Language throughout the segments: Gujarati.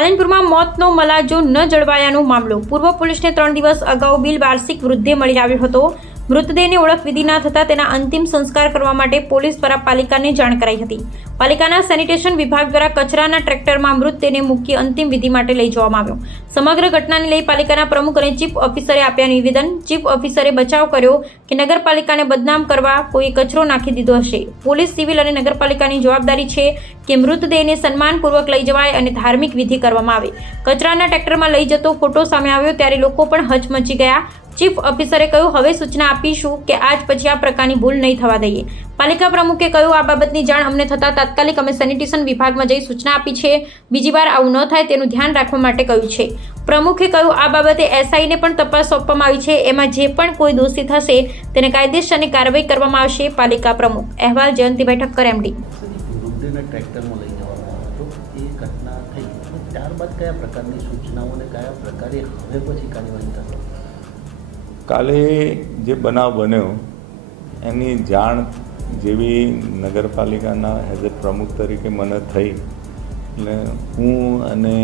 પાલનપુરમાં મોતનો મલાજો ન જળવાયાનો મામલો. પૂર્વ પોલીસને ત્રણ દિવસ અગાઉ બિલ વાર્ષિક વૃદ્ધે મળી આવ્યો હતો. મૃતદેહની ઓળખ વિધિ ના થતાં તેના અંતિમ સંસ્કાર કરવા માટે પોલીસ દ્વારા પાલિકાને જાણ કરાઈ હતી. પાલિકાના સેનિટેશન વિભાગ દ્વારા કચરાના ટ્રેક્ટરમાં મૃતદેહને મૂકી અંતિમ વિધિ માટે લઈ જવામાં આવ્યો. સમગ્ર ઘટનાને લઈ પાલિકાના પ્રમુખ અને ચીફ ઓફિસરે આપ્યા નિવેદન. ચીફ ઓફિસરે બચાવ કર્યો કે નગરપાલિકાને બદનામ કરવા કોઈ કચરો નાખી દીધો હશે. પોલીસ, સિવિલ અને નગરપાલિકાની જવાબદારી છે કે મૃતદેહને સન્માનપૂર્વક લઈ જવાય અને ધાર્મિક વિધિ કરવામાં આવે. કચરાના ટ્રેક્ટરમાં લઈ જતો ફોટો સામે આવ્યો ત્યારે લોકો પણ હચમચી ગયા. ચીફ ઓફિસરે કહ્યું, હવે સૂચના આપીશું કે આજ પછી આ પ્રકારની ભૂલ નહીં થવા દઈએ. પાલિકા પ્રમુખે કહ્યું, આ બાબતની જાણ અમને થતાં તાત્કાલિક અમે સેનિટેશન વિભાગમાં જઈ સૂચના આપી છે. બીજી વાર આવું ન થાય તેનું ધ્યાન રાખવા માટે કહ્યું છે. પ્રમુખે કહ્યું, આ બાબતે એસઆઈને પણ તપાસ સોંપવામાં આવી છે. એમાં જે પણ કોઈ દોષી થશે તેને કાયદેસરની કાર્યવાહી કરવામાં આવશે. પાલિકા પ્રમુખ અહેવાલ, જયંતિભાઈ ઠક્કર, એમડી. ત્યારબાદ કયા પ્રકારની સૂચનાઓ અને કયા પ્રકારે હવે પછી કાર્યવાહી થશે? કાલે જે બનાવ બન્યો, એની જાણ જેવી નગરપાલિકાના એઝ એ પ્રમુખ તરીકે મને થઈ. એટલે હું અને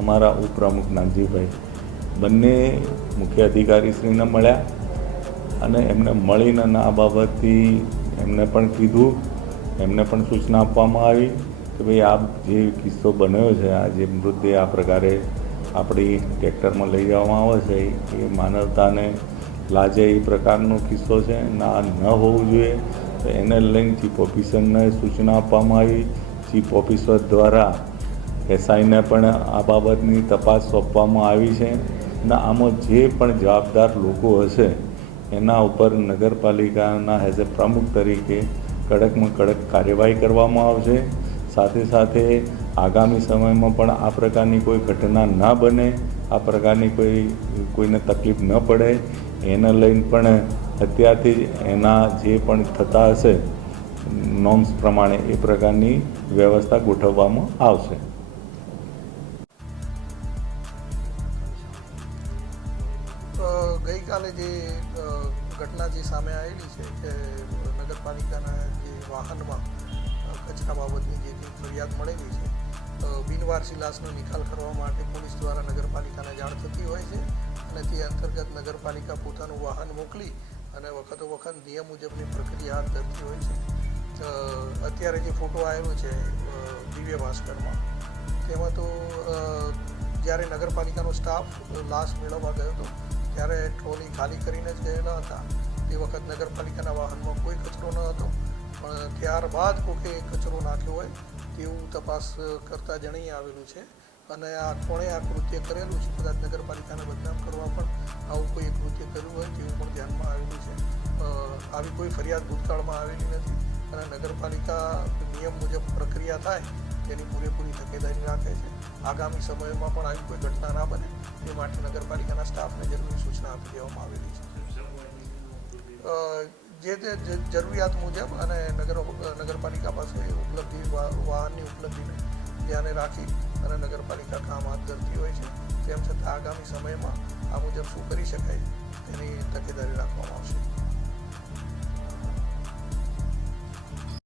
અમારા ઉપપ્રમુખ નાગજીભાઈ બંને મુખ્ય અધિકારીશ્રીને મળ્યા અને એમને મળીને આ બાબતથી એમને પણ કીધું. એમને પણ સૂચના આપવામાં આવી કે ભાઈ આ જે કિસ્સો બન્યો છે, આ જે મૃતદેહ આ પ્રકારે આપણી ટ્રેક્ટરમાં લઈ જવામાં આવે છે, એ માનવતાને લાજે એ પ્રકારનો કિસ્સો છે. ના, ન હોવું જોઈએ. તો એને લઈને ચીફ ઓફિસરને સૂચના આપવામાં આવી. ચીફ ઓફિસર દ્વારા એસઆઈને પણ આ બાબતની તપાસ સોંપવામાં આવી છે. અને આમાં જે પણ જવાબદાર લોકો હશે, એના ઉપર નગરપાલિકાના એઝ એ પ્રમુખ તરીકે કડકમાં કડક કાર્યવાહી કરવામાં આવશે. સાથે સાથે આગામી સમયમાં પણ આ પ્રકારની કોઈ ઘટના ના બને, આ પ્રકારની કોઈ, કોઈને તકલીફ ન પડે એને લઈને પણ અત્યારથી જ એના જે પણ થતા હશે નોર્મ્સ પ્રમાણે એ પ્રકારની વ્યવસ્થા ગોઠવવામાં આવશે. ગઈકાલે જે ઘટના જે સામે આવેલી છે કે નગરપાલિકાના જે વાહનમાં કચરા બાબતની જે ફરિયાદ મળેલી છે બિનવારસી લાશનો નિકાલ કરવા માટે પોલીસ દ્વારા નગરપાલિકાને જાણ થતી હોય છે. અને તે અંતર્ગત નગરપાલિકા પોતાનું વાહન મોકલી અને વખતો વખત નિયમ મુજબની પ્રક્રિયા હાથ ધરતી હોય છે. અત્યારે જે ફોટો આવ્યો છે દિવ્ય ભાસ્કરમાં, તેમાં તો જ્યારે નગરપાલિકાનો સ્ટાફ લાશ મેળવવા ગયો હતો, ત્યારે ટ્રોલી ખાલી કરીને જ ગયેલા હતા. તે વખત નગરપાલિકાના વાહનમાં કોઈ કચરો ન હતો. પણ ત્યારબાદ કોકે કચરો નાખ્યો હોય તેવું તપાસ કરતાં જણાઈ આવેલું છે. અને આ કોણે આ કૃત્ય કરેલું છે? કદાચ નગરપાલિકાને બદનામ કરવા પણ આવું કોઈ કૃત્ય કર્યું હોય તેવું પણ ધ્યાનમાં આવેલું છે. આવી કોઈ ફરિયાદ ભૂતકાળમાં આવેલી નથી અને નગરપાલિકા નિયમ મુજબ પ્રક્રિયા થાય તેની પૂરેપૂરી તકેદારી રાખે છે. આગામી સમયમાં પણ આવી કોઈ ઘટના ના બને તે માટે નગરપાલિકાના સ્ટાફને જરૂરી સૂચના આપી દેવામાં આવેલી છે. જે તે જરૂરિયાત મુજબ અને નગર, નગરપાલિકા પાસે ઉપલબ્ધિ વાહનની ઉપલબ્ધિને ધ્યાને રાખી અને નગરપાલિકા કામ હાથ ધરતી હોય છે, તેમ છતાં આગામી સમયમાં આ મુજબ શું કરી શકાય, તેની તકેદારી રાખવામાં આવશે.